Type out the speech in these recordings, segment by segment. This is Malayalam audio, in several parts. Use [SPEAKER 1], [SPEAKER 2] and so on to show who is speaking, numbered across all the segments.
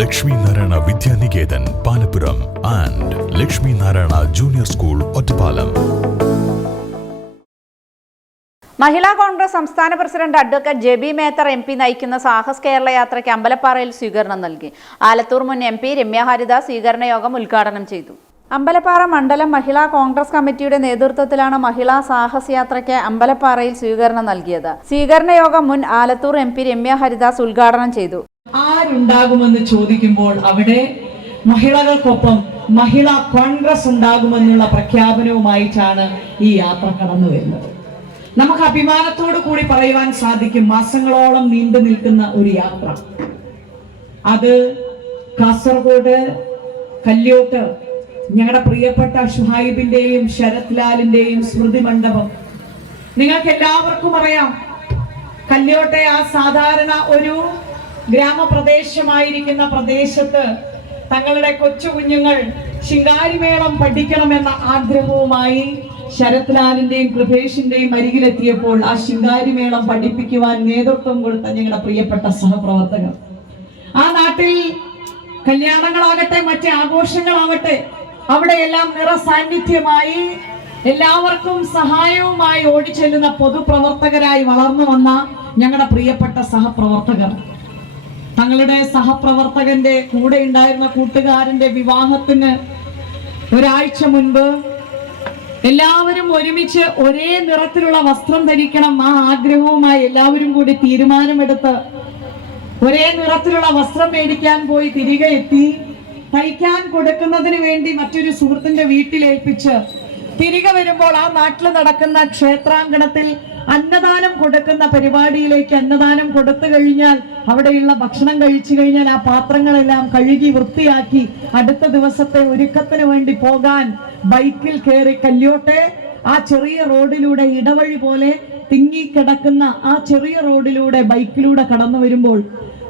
[SPEAKER 1] Lakshmi Narayana Vidyaniketan Palappuram and Lakshmi Narayana junior school Ottapalam.
[SPEAKER 2] Mahila Congress സംസ്ഥാന president advocate Jebi Mather M P നയിക്കുന്ന സാഹസ് കേരള യാത്രയ്ക്ക് അമ്പലപ്പാറയിൽ സ്വീകരണം നൽകി. ആലത്തൂർ മുൻ എം പി രമ്യ സ്വീകരണ യോഗം ഉദ്ഘാടനം ചെയ്തു. അമ്പലപ്പാറ മണ്ഡലം മഹിളാ കോൺഗ്രസ് കമ്മിറ്റിയുടെ നേതൃത്വത്തിലാണ് മഹിളാ സാഹസ് യാത്രയ്ക്ക് അമ്പലപ്പാറയിൽ സ്വീകരണം നൽകിയത്. സ്വീകരണ യോഗം മുൻ ആലത്തൂർ എം പി രമ്യ ഹരിദാസ് ഉദ്ഘാടനം ചെയ്തു.
[SPEAKER 3] ആരുണ്ടാകുമെന്ന് ചോദിക്കുമ്പോൾ അവിടെ മഹിളകൾക്കൊപ്പം മഹിളാ കോൺഗ്രസ് ഉണ്ടാകുമെന്നുള്ള പ്രഖ്യാപനവുമായിട്ടാണ് ഈ യാത്ര കടന്നു വരുന്നത്. നമുക്ക് അഭിമാനത്തോടു കൂടി പറയുവാൻ സാധിക്കും മാസങ്ങളോളം നീണ്ടു നിൽക്കുന്ന ഒരു യാത്ര. അത് കാസർഗോഡ് കല്യോട്ട് ഞങ്ങളുടെ പ്രിയപ്പെട്ട ഷുഹൈബിന്റെയും ശരത് ലാലിന്റെയും സ്മൃതി മണ്ഡപം. നിങ്ങൾക്ക് എല്ലാവർക്കും അറിയാം കല്യോട്ടെ ആ സാധാരണ ഒരു ഗ്രാമപ്രദേശമായിരിക്കുന്ന പ്രദേശത്ത് തങ്ങളുടെ കൊച്ചു കുഞ്ഞുങ്ങൾ ശിങ്കാരിമേളം പഠിക്കണമെന്ന ആഗ്രഹവുമായി ശരത്ലാലിന്റെയും കൃപേഷിന്റെയും അരികിലെത്തിയപ്പോൾ ആ ശിങ്കാരിമേളം പഠിപ്പിക്കുവാൻ നേതൃത്വം കൊടുത്ത ഞങ്ങളുടെ പ്രിയപ്പെട്ട സഹപ്രവർത്തകർ. ആ നാട്ടിൽ കല്യാണങ്ങളാകട്ടെ മറ്റ് ആഘോഷങ്ങളാവട്ടെ അവിടെയെല്ലാം നിറസാന്നിധ്യമായി എല്ലാവർക്കും സഹായവുമായി ഓടിച്ചെല്ലുന്ന പൊതുപ്രവർത്തകരായി വളർന്നു വന്ന ഞങ്ങളുടെ പ്രിയപ്പെട്ട സഹപ്രവർത്തകർ. തങ്ങളുടെ സഹപ്രവർത്തകന്റെ കൂടെ ഉണ്ടായിരുന്ന കൂട്ടുകാരന്റെ വിവാഹത്തിന് ഒരാഴ്ച മുൻപ് എല്ലാവരും ഒരുമിച്ച് ഒരേ നിറത്തിലുള്ള വസ്ത്രം ധരിക്കണം ആ ആഗ്രഹവുമായി എല്ലാവരും കൂടി തീരുമാനമെടുത്ത് ഒരേ നിറത്തിലുള്ള വസ്ത്രം മേടിക്കാൻ പോയി തിരികെ എത്തി. തയ്ക്കാൻ കൊടുക്കുന്നതിന് വേണ്ടി മറ്റൊരു സുഹൃത്തിന്റെ വീട്ടിലേൽപ്പിച്ച് തിരികെ വരുമ്പോൾ ആ നാട്ടിൽ നടക്കുന്ന ക്ഷേത്രാങ്കണത്തിൽ അന്നദാനം കൊടുക്കുന്ന പരിപാടിയിലേക്ക് അന്നദാനം കൊടുത്തു കഴിഞ്ഞാൽ അവിടെയുള്ള ഭക്ഷണം കഴിച്ചു കഴിഞ്ഞാൽ ആ പാത്രങ്ങളെല്ലാം കഴുകി വൃത്തിയാക്കി അടുത്ത ദിവസത്തെ ഒരുക്കത്തിന് വേണ്ടി പോകാൻ ബൈക്കിൽ കയറി കല്യോട്ടെ ആ ചെറിയ റോഡിലൂടെ ഇടവഴി പോലെ തിങ്ങിക്കിടക്കുന്ന ആ ചെറിയ റോഡിലൂടെ ബൈക്കിലൂടെ കടന്നു വരുമ്പോൾ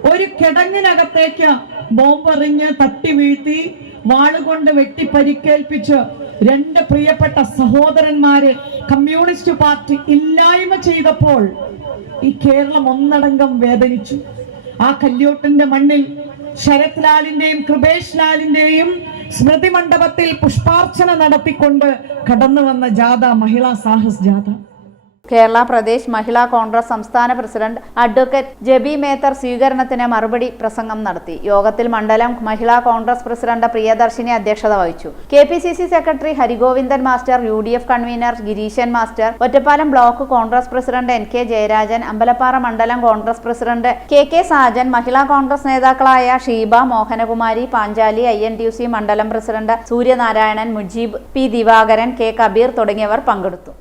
[SPEAKER 3] ഒരു കിടങ്ങിനകത്തേക്ക് ബോംബെറിഞ്ഞ് തട്ടി വീഴ്ത്തി വാളുകൊണ്ട് വെട്ടി പരിക്കേൽപ്പിച്ച് രണ്ട് പ്രിയപ്പെട്ട സഹോദരന്മാര് കമ്മ്യൂണിസ്റ്റ് പാർട്ടി ഇല്ലായ്മ ചെയ്തപ്പോൾ ഈ കേരളം ഒന്നടങ്കം വേദനിച്ചു. ആ കല്യോട്ടിന്റെ മണ്ണിൽ ശരത് ലാലിന്റെയും കൃപേഷ് ലാലിന്റെയും സ്മൃതി മണ്ഡപത്തിൽ പുഷ്പാർച്ചന നടത്തിക്കൊണ്ട് കടന്നു വന്ന ജാഥ മഹിളാ സാഹസ് ജാഥ.
[SPEAKER 2] കേരള പ്രദേശ് മഹിളാ കോൺഗ്രസ് സംസ്ഥാന പ്രസിഡന്റ് അഡ്വക്കേറ്റ് ജബി മേത്തർ സ്വീകരണത്തിന് മറുപടി പ്രസംഗം നടത്തി. യോഗത്തിൽ മണ്ഡലം മഹിളാ കോൺഗ്രസ് പ്രസിഡന്റ് പ്രിയദർശിനി അധ്യക്ഷത വഹിച്ചു. K P C C secretary Harigovindan master U D F convener Gireeshan master Ottapalam block Congress president N K Jayarajan Ambalappara മണ്ഡലം Congress president K K Sajan Mahila Congress നേതാക്കളായ Sheeba Mohanakumari Panchali I N T C മണ്ഡലം president Suryanarayanan Mujeeb P Divakaran K Kabeer തുടങ്ങിയവർ പങ്കെടുത്തു.